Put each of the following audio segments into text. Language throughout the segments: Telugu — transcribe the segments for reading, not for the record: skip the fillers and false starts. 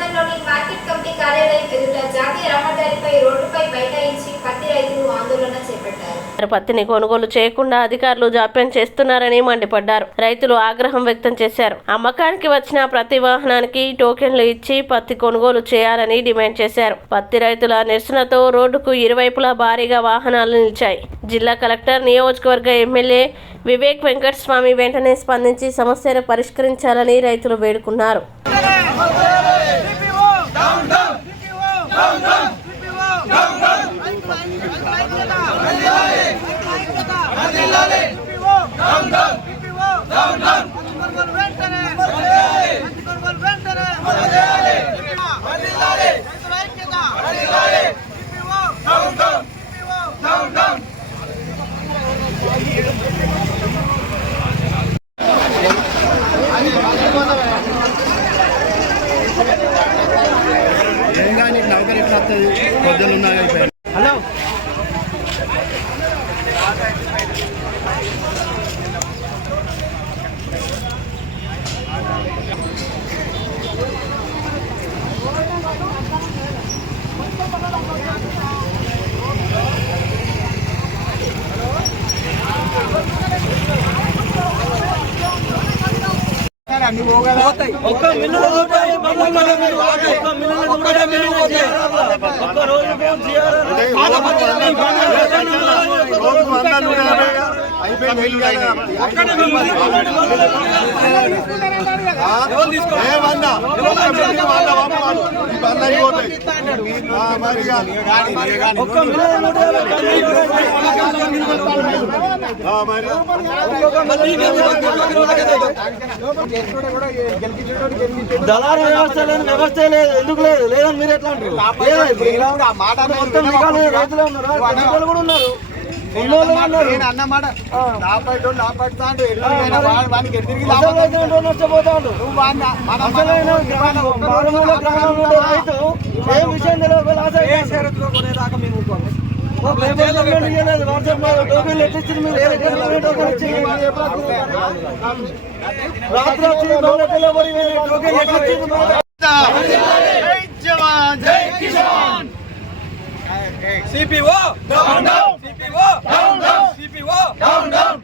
మండలంలోని మార్కెట్ కమిటీ కార్యాలయం ఎదుట జాతీయ రహదారిపై రోడ్డుపై బైఠాయించి పత్తి రైతులు ఆందోళన చేపట్టారు. పత్తిని కొనుగోలు చేయకుండా అధికారులు జాప్యం చేస్తున్నారని మండిపడ్డారు. రైతులు ఆగ్రహం వ్యక్తం చేశారు. అమ్మకానికి వచ్చిన ప్రతి వాహనానికి టోకెన్లు ఇచ్చి పత్తి కొనుగోలు చేయాలని డిమాండ్ చేశారు. పత్తి రైతుల నిరసనతో రోడ్డుకు ఇరువైపులా భారీగా వాహనాలు నిలిచాయి. జిల్లా కలెక్టర్, నియోజకవర్గ ఎమ్మెల్యే వివేక్ వెంకటస్వామి వెంటనే స్పందించి సమస్యను పరిష్కరించాలని రైతులు వేడుకున్నారు. హలో ఒక్క మిల్లు దళారు వ్యవస్థ లేదు, వ్యవస్థ లేదు, ఎందుకు లేదు? లేదని మీరు ఎట్లా అంటారు? మొత్తం రైతులు ఉన్నారు, కూడా ఉన్నారు. నష్టపోతాడు. రైతు ఏ విషయం తెలియదు కొనేదాకా మేము CPO down down, CPO down down, CPO down down.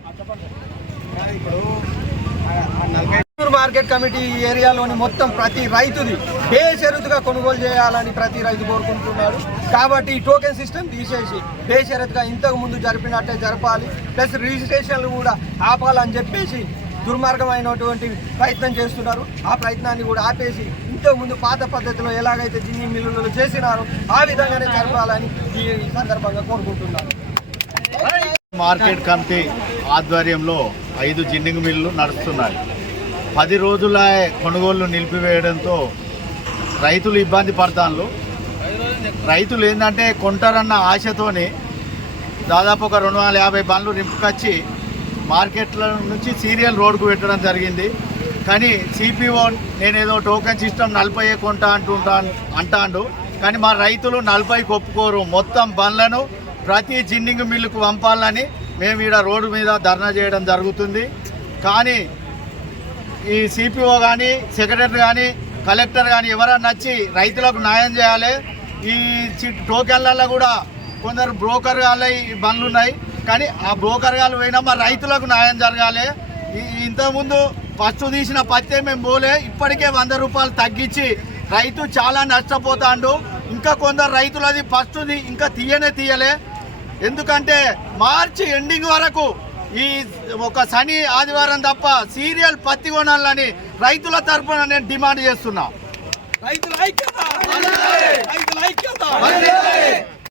Market committee ఏరియాలోని మొత్తం ప్రతి రైతుది బేషరతుగా కొనుగోలు చేయాలని ప్రతి రైతు కోరుకుంటున్నాడు. కాబట్టి ఈ టోకెన్ సిస్టమ్ తీసేసి బేషరతుగా ఇంతకు ముందు జరిపినట్టే జరపాలి, ప్లస్ రిజిస్ట్రేషన్లు కూడా ఆపాలని చెప్పేసి దుర్మార్గమైనటువంటి ప్రయత్నం చేస్తున్నారు. ఆ ప్రయత్నాన్ని కూడా ఆపేసి ఇంతకుముందు పాత పద్ధతిలో ఎలాగైతే జిన్ని మిల్లులలో చేసినారో ఆ విధంగానే జరపాలని ఈ సందర్భంగా కోరుకుంటున్నాను. మార్కెట్ కమిటీ ఆధ్వర్యంలో 5 జిన్నింగ్ మిల్లులు నడుస్తున్నాయి. 10 రోజుల కొనుగోళ్లు నిలిపివేయడంతో రైతులు ఇబ్బంది పడతారు. రైతులు ఏంటంటే కొంటారన్న ఆశతోని దాదాపు ఒక 250 బండ్లు నింపుకొచ్చి మార్కెట్ల నుంచి సీరియల్ రోడ్డుకు పెట్టడం జరిగింది. కానీ సిపిఓ నేనేదో టోకెన్ సిస్టమ్ 40 కొంటా అంటాడు. కానీ మా రైతులు 40కి ఒప్పుకోరు. మొత్తం బండ్లను ప్రతి జిన్నింగ్ మిల్లుకు పంపాలని మేము ఇక్కడ రోడ్డు మీద ధర్నా చేయడం జరుగుతుంది. కానీ ఈ సిపిఓ కానీ, సెక్రటరీ కానీ, కలెక్టర్ కానీ ఎవరన్నా వచ్చి రైతులకు న్యాయం చేయాలి. ఈ టోకెన్లలో కూడా కొందరు బ్రోకర్ గాళ్ళ బండ్లు ఉన్నాయి. కానీ ఆ బ్రోకర్ గాళ్ళు పోయినా మా రైతులకు న్యాయం జరగాలి. ఇంతకుముందు ఫస్ట్ తీసిన పత్తే మేము పోలే, ఇప్పటికే 100 రూపాయలు తగ్గించి రైతు చాలా నష్టపోతాడు. ఇంకా కొందరు రైతులది ఫస్ట్ది ఇంకా తీయలే. ఎందుకంటే మార్చి ఎండింగ్ వరకు ఈ ఒక శని ఆదివారం తప్ప సీరియల్ పత్తి కొనాలని రైతుల తరఫున నేను డిమాండ్ చేస్తున్నా. రైతుల ఐక్యత.